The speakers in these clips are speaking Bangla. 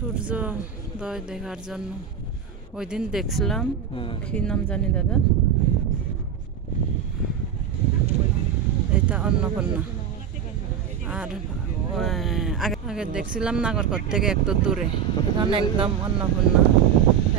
সূর্যোদয় দেখার জন্য ওই দিন দেখছিলাম, কি নাম জানি দাদা, এটা অন্নপূর্ণা। আর আগে দেখছিলাম নাগরকোট থেকে একটু দূরে, এখন একদম অন্নপূর্ণা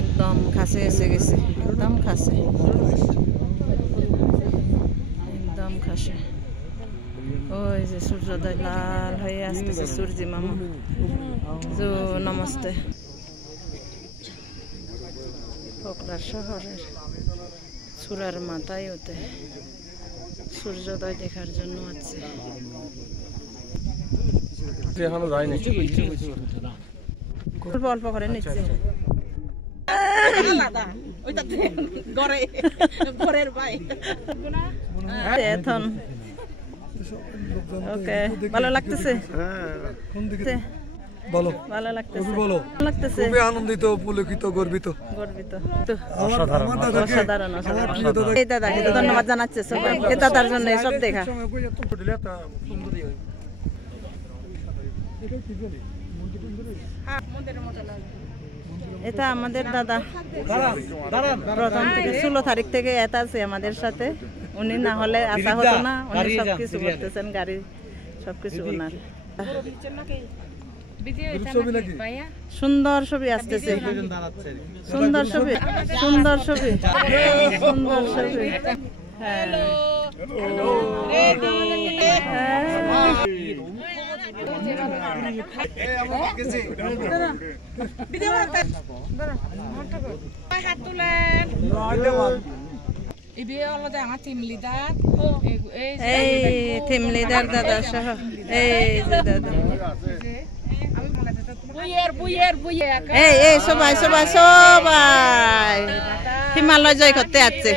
একদম কাছে এসে গেছে, একদম কাছে, একদম কাছে। ওই যে সূর্যোদয় লাল হয়ে আসতেছে, সূর্যি মামা জো নমস্তে। পোকরা শহরের চূড়ার মাথায় ওতে সূর্যোদয় দেখার জন্য আছে। অল্প অল্প করে নিচ্ছে। এখন ওকে ভালো লাগতেছে, ভালো ভালো লাগতেছে, ভালো লাগতেছে, খুবই আনন্দিত, পুলকিত, গর্বিত, গর্বিত। অসাধারণ অসাধারণ, অসাধারণ। এই দাদাকে তো ধন্যবাদ জানাচ্ছে সবাই, এই দাদার জন্য সব দেখা। এটা আমাদের দাদা প্রথম থেকে 16 তারিখ থেকে এটা আছে আমাদের সাথে। উনি না হলে আসা হতো না, উনি সবকিছু করতেছেন, গাড়ি সবকিছু ওনার। সুন্দর ছবি আসতেছে, সুন্দর ছবি, সুন্দর ছবি, সুন্দর ছবি। টিম লিডার দাদা সহ এই দাদা, এই সবাই সবাই সবাই হিমালয় জয় করতে আসছে।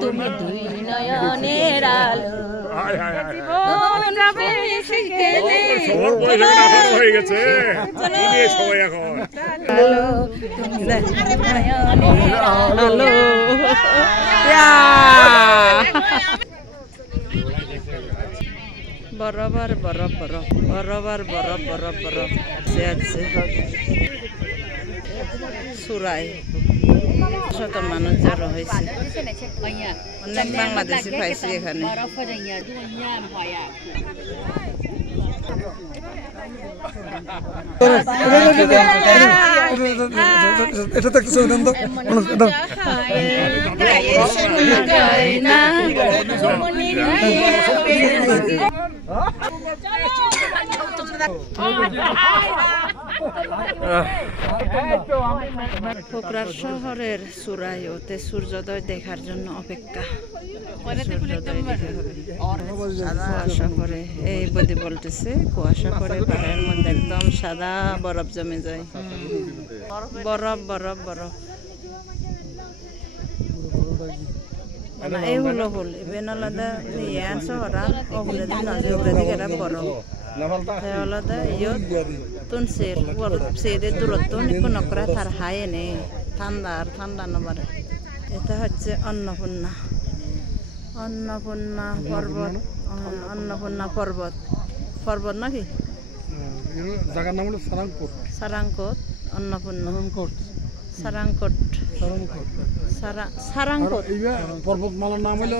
তুমি দুই নয়নের আলো, হয়ে গেছে সবাই এখন বরাবর বরাবর বরাবর বরাবর বরাবর সে আছে সুরাই। শত মানুষ জড়ো হয়েছে, অনেক বাংলাদেশি পাইছি এখানে। এটা তো কিছু পোকরা শহরের চূড়ায় ওতে সূর্যোদয় দেখার জন্য অপেক্ষা। কুয়াশা করে, এই বদি বলতেছে কুয়াশা করে, পাহাড়ের মধ্যে একদম সাদা বরফ জমে যায়, বরফ বরফ বরফ। এই হলো হল এবেন আলাদা ইয়ান শহরান ওগুলো দিন নজর উড়ে দিকে বরফ আলাদা ইয়ত তুন সের সেদের দূরত্ব নিকুন করে তার হায় নে ঠান্ডা আর ঠান্ডা নবারে। এটা হচ্ছে অন্নপূর্ণা, অন্নপূর্ণা পর্বত, অন্নপূর্ণা পর্বত, পর্বত নাকি জায়গার নাম হলো সারাংকোট, সারাংকোট অন্নপূর্ণা, সারাংকোট, সারাংকোট পর্বতমালার নাম হলো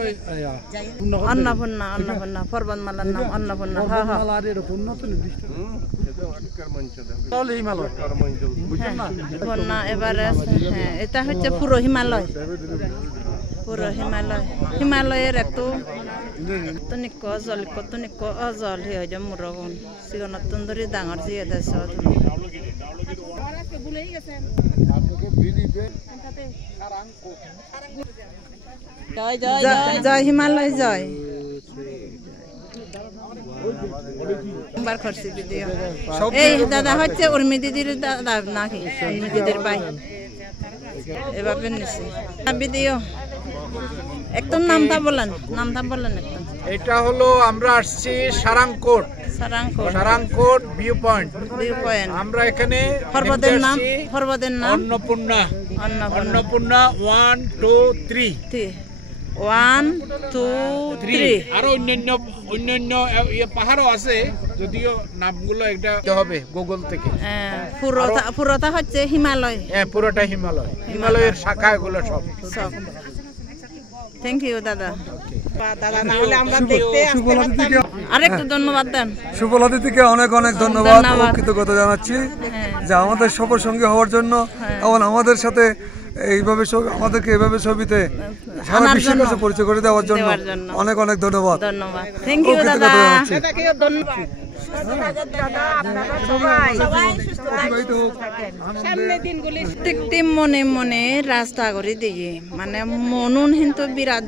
অন্নপূর্ণা, অন্নপূর্ণা পর্বতমালার নাম অন্নপূর্ণা। হ্যাঁ হ্যাঁ পূর্ণা এবারে। হ্যাঁ এটা হচ্ছে পুরো হিমালয়, পুরো হিমালয়, হিমালয়ের একটু তনিক অজল তনিক অজল হয়ে যায় মুরগুন সিগনত ধরে ডাঙর জিয়ে দেশ। জয় হিমালয় জয়। এই দাদা হচ্ছে উর্মি দিদির দাদা নাকি, উর্মি দিদির ভাই এভাবে নিছে ভিডিও। একদম নামটা বলেন, নামটা বলেন একদম। এটা হলো আমরা আসছি সারাংকোট সারাংকোট ভিউ পয়েন্ট আমরা এখানে পর্বতের নাম অন্নপূর্ণা 1 2 3 1 2 3 আর অন্যান্য পাহাড়ও আছে যদিও নামগুলো একটা হবে গুগল থেকে পুরোটা হচ্ছে হিমালয় পুরোটা হিমালয়ের শাখা এগুলো সব থ্যাংক ইউ দাদা না হলে আমরা দেখতে আসতে পারতাম আরেকটু ধন্যবাদ দেন শুভলাদিকে অনেক অনেক ধন্যবাদ ও কৃতজ্ঞতা জানাচ্ছি যে আমাদের সফর সঙ্গী হওয়ার জন্য এবং আমাদের সাথে এইভাবে আমাদেরকে এইভাবে ছবিতে সারা বিশ্বের কাছে পরিচয় করে দেওয়ার জন্য অনেক অনেক ধন্যবাদ থ্যাংক ইউ দাদা মনে মনে রাস্তা করে দিয়ে মানে মনুন কিন্তু বিরাট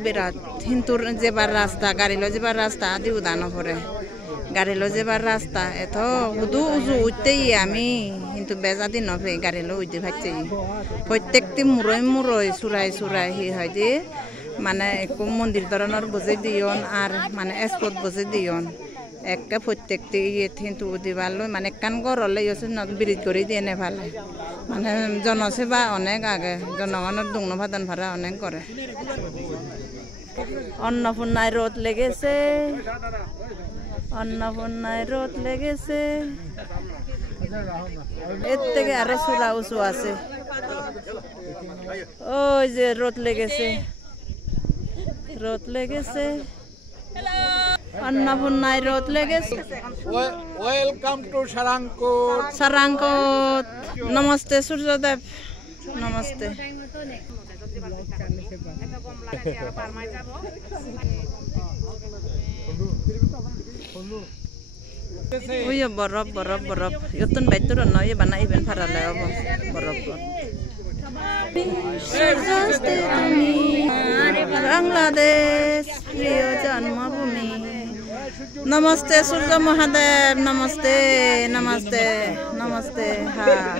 কিন্তু যেবার রাস্তা গাড়ি লো যেবার রাস্তা আদি উদানো করে গাড়ি লো যেবার রাস্তা এত উদু উজু উঠতেই আমি কিন্তু বেজা দিন নভে গাড়ি লো উঠতে ভাবছি প্রত্যেকটি মুরই চুরাই হি হয় যে মানে একটু মন্দির ধরনের বুঝে দিয়ন আর মানে স্পট বুঝে দিয়ন একটা প্রত্যেকটি ইয়ে কিন্তু দিবার মানে কান গড়লে ব্রিজ করে দিয়ে নে ভালে মানে জনসেবা অনেক আগে জনগণের দুগ্ন ভাদান ভাড়া অনেক করে অন্নপূর্ণায় রোদ লেগেছে এর থেকে আরো সুরা উঁচু আছে ওই যে রোদ লেগেছে অন্নপূর্ণায় রোদ লেগেছে ওয়েলকাম টু সারাংকোট নমস্তে সূর্যদেব নমস্তে ওই বরফ ইতন বাইতুর নয় বানা ইভেন ফারালে বরফ বাংলাদেশ প্রিয় জন্মভূমি নমস্তে সূর্য মহাদেব নমস্তে হ্যাঁ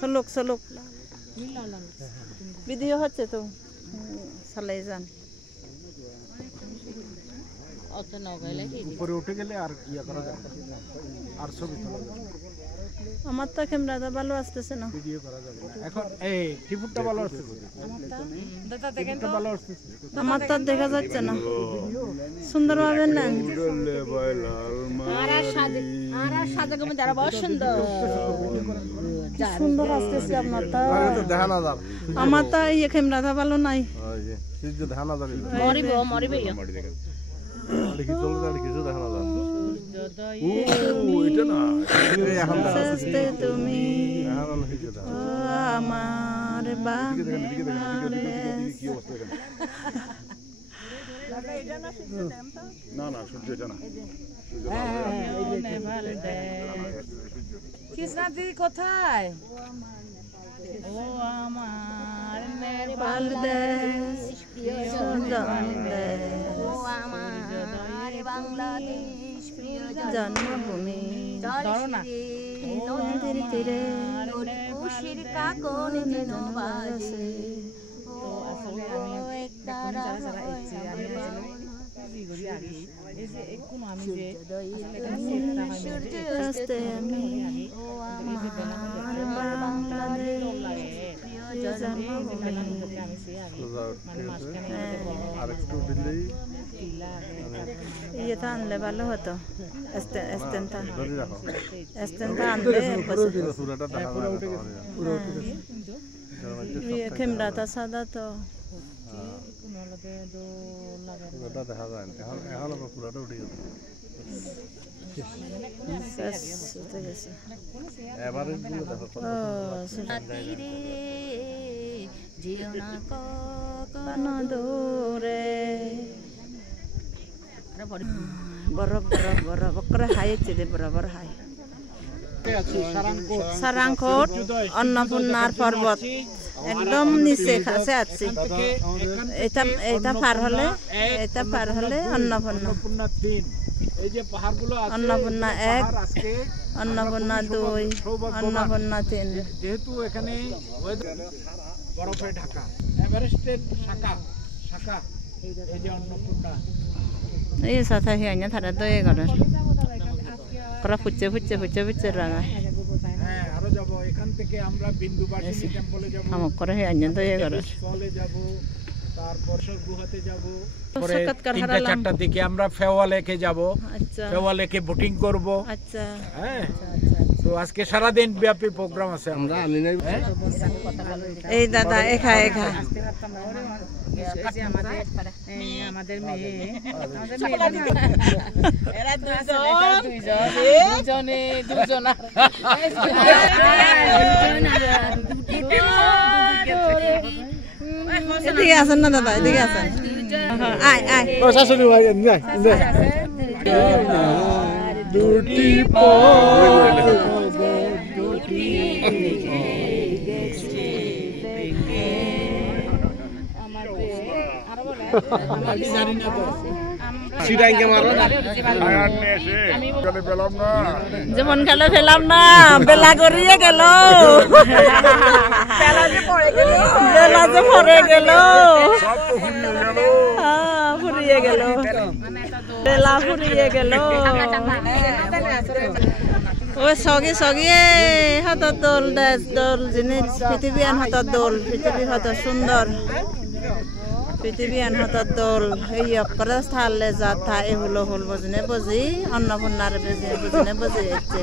সলুক ভিডিও হচ্ছে তো চালাই যান উপরে উঠে গেলে আর ইয়া করা যাবে আর ছবি তোলা যাবে আমার তো ক্যামেরাটা ভালো আসতেছে না ভিডিও করা যাবে এখন এই টিপুটটা ভালো আসছে দাদা দেখেন তো ভালো আসছে আমার তো দেখা যাচ্ছে না সুন্দরভাবে না সাজা কমে যারা বহুত সুন্দর আসতেছে আপনার তো দেখা না যাবে আমার তো এই ক্যামেরাটা ভালো নাই দেখা না যাবে মরিবে দেখি চলে কিছু দেখা না যাবে তুমি আমার না সূর্য এটা না কৃষ্ণাদি কোথায় ও আমার নেপাল দেশ বাংলাদেশ প্রিয় জন্মভূমি নদীর তীরে খুশির কাকন যেন বাজে ইয়েটা আনলে ভালো হতো এস্টেনটা আনলে ক্যামেরাটা সাদা তো দেখা যায় এখন পুরাটা উঠে গেছে এবারে বরফ হাই বরাবর হাই সারাংকোট অন্নপূর্ণার পর্বত একদম নিচে কাছে আছি এটা পার হলে অন্নপূর্ণা 3 এই যে পাহাড়গুলো আছে অন্নপূর্ণা 1 অন্নপূর্ণা 2 অন্নপূর্ণা 3 যেহেতু এখানে বরফে ঢাকা এভারেস্টের শাখা এই যে অন্নপূর্ণা এই সাথে হিয়াnya thara doye gorar kara fucce raga হ্যাঁ আরো যাব এখান থেকে আমরা বিন্দুবাসিনী টেম্পলে যাব আমক করে হিয়াnya doye gorar চলে যাব তারপর গুহাতে যাব পরে 3-4টার দিকে আমরা ফেওয়া লেকে যাব আচ্ছা ফেওয়া লেকে বোটিং করব আচ্ছা হ্যাঁ তো আজকে সারা দিন ব্যাপী প্রোগ্রাম আছে আমরা এই দাদা একা আমাদের মেয়ে এরা দুজনা এদিকে আসেন না দাদা এদিকে আসেন আয় শাশুড়ি ভাই দুটি যেমন খেলে ফেলাম না বেলা গড়িয়ে গেল বেলা যে পড়ে গেল ফুরিয়ে গেল বেলা ফুরিয়ে গেল ও সগিয়ে হাতর দোল জিনিস পৃথিবী আন হাতর দোল পৃথিবী হত সুন্দর পৃথিবী আন হাতর দোল এই অক্ষরে থালে যা থা এ হলো হল বজনে বজি অন্নপূর্ণার বজনে বজি হচ্ছে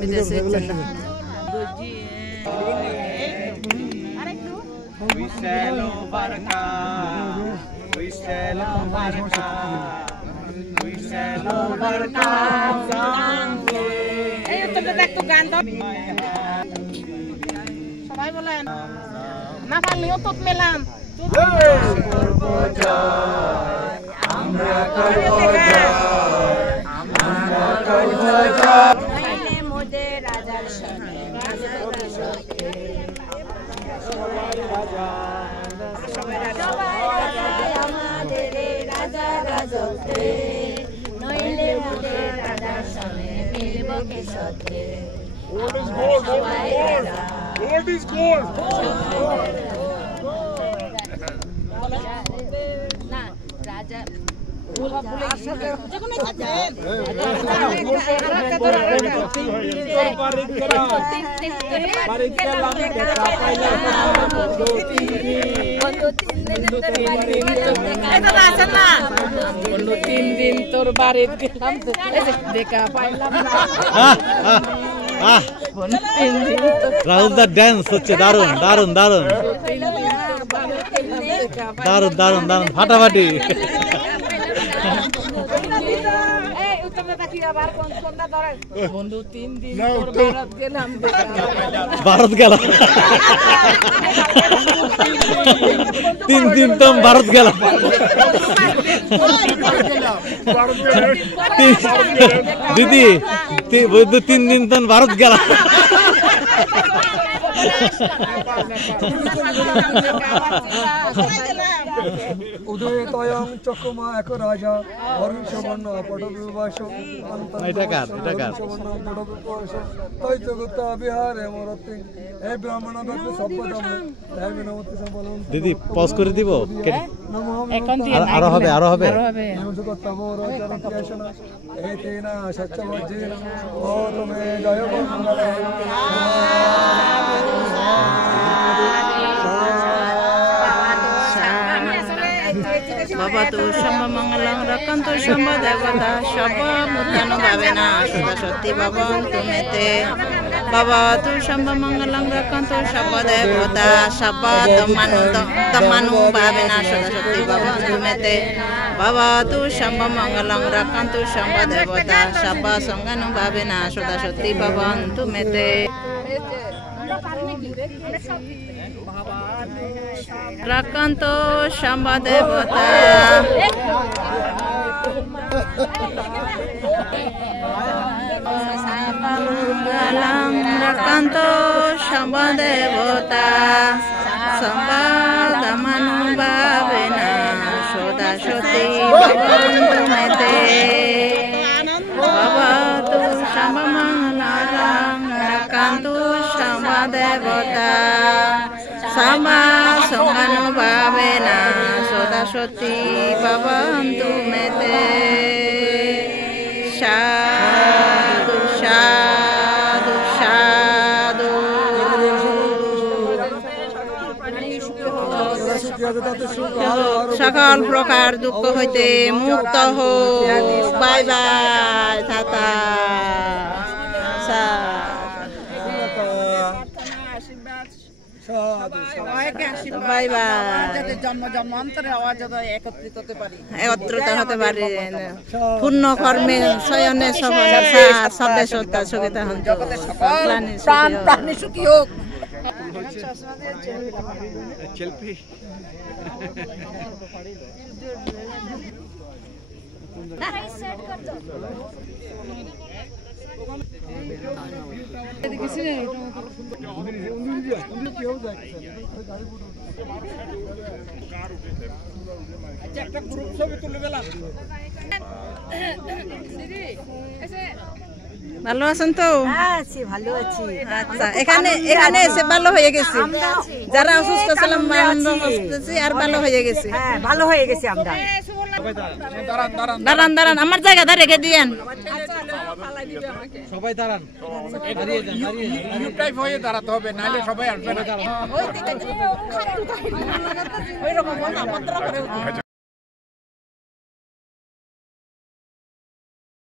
বিদেশে সবাই বলেন না পারলেও তো মেলাম Gold is gold. না রাজা তিন দিন তোর বাড়ির গেলাম দেখা পাইলাম রাহুল দা ড্যান্স হচ্ছে দারুন দারুন দারুন দারুন দারুন দারুন ফাটাফাটি বন্ধু 3 দিন ভারত গেলাম ভারত গেল 3 দিন তো ভারত গেল দিদি 3 দিন তো ভারত গেল উদয় তয়ং চকমা এক রাজা হরি সুবর্ণ পটবিবাস এটা কার তাই জগত বিহারে মরতি এই ব্রাহ্মণ ব্যক্তি সব্বদম তাই বিনমতি সম্বলম দিদি পজ করে দিব এখন আরো হবে জগতম রচন কৃষ্ণ এতেনা সত্যবজ্জেন ও তুমি জয় মঙ্গলে বাবা তো সম্ভব মঙ্গলং রক্ষন্তু সম্ভব দেবতা সব মুদ্রানো ভাবে না সদা সত্যি বাবা তুমিতে বাবা তো সম্ভব মঙ্গলং রক্ষন্তু সব দেবতা সব তমানু ভাবে না সদা সত্যি বাবা তুমিতে বাবা তো সম্ভব মঙ্গলং রক্ষন্তু সম্ভব দেবতা সব সঙ্গানু ভাবে না সদা সত্যি বাবা তুমিতে রাকান্ত শাম্বা দেবতা রাকান্ত শাম্বা দেবতা সম্বাদমানুভাবেনা সদা সতী ভবন্তু মেতে ভবতু শাম্বমঙ্গলং রাকান্তু শাম্বা দেবতা সামা সমানুভাবেনা সদা সতী ভবন্তু মেতে সাধু সাধু সাধু সকল প্রকার দুঃখ হইতে মুক্ত হোক বাই বাই থাতা বাই বাই জন্ম জন্মান্তরে আওয়াজ একত্রিত হতে পারি পূর্ণ কর্মে শয়নে সবে সত্তা সুখিতা হন্ত প্রাণ প্রাণী সুখী হোক। একটা গ্রুপ ছবি তুলে দিলাম। ভালো আছেন তো? আছি, ভালো আছি। আচ্ছা, এখানে এখানে এসে ভালো হয়ে গেছি। যারা অসুস্থ ছিলাম আর ভালো হয়ে গেছি। হ্যাঁ, ভালো হয়ে গেছি আমরা। দাঁড়ান দাঁড়ান, আমার জায়গাটা রেখে দিয়েন। সবাই দাঁড়ান, ইউ টাইপ হয়ে দাঁড়াতে হবে, নাহলে সবাই আসবে না।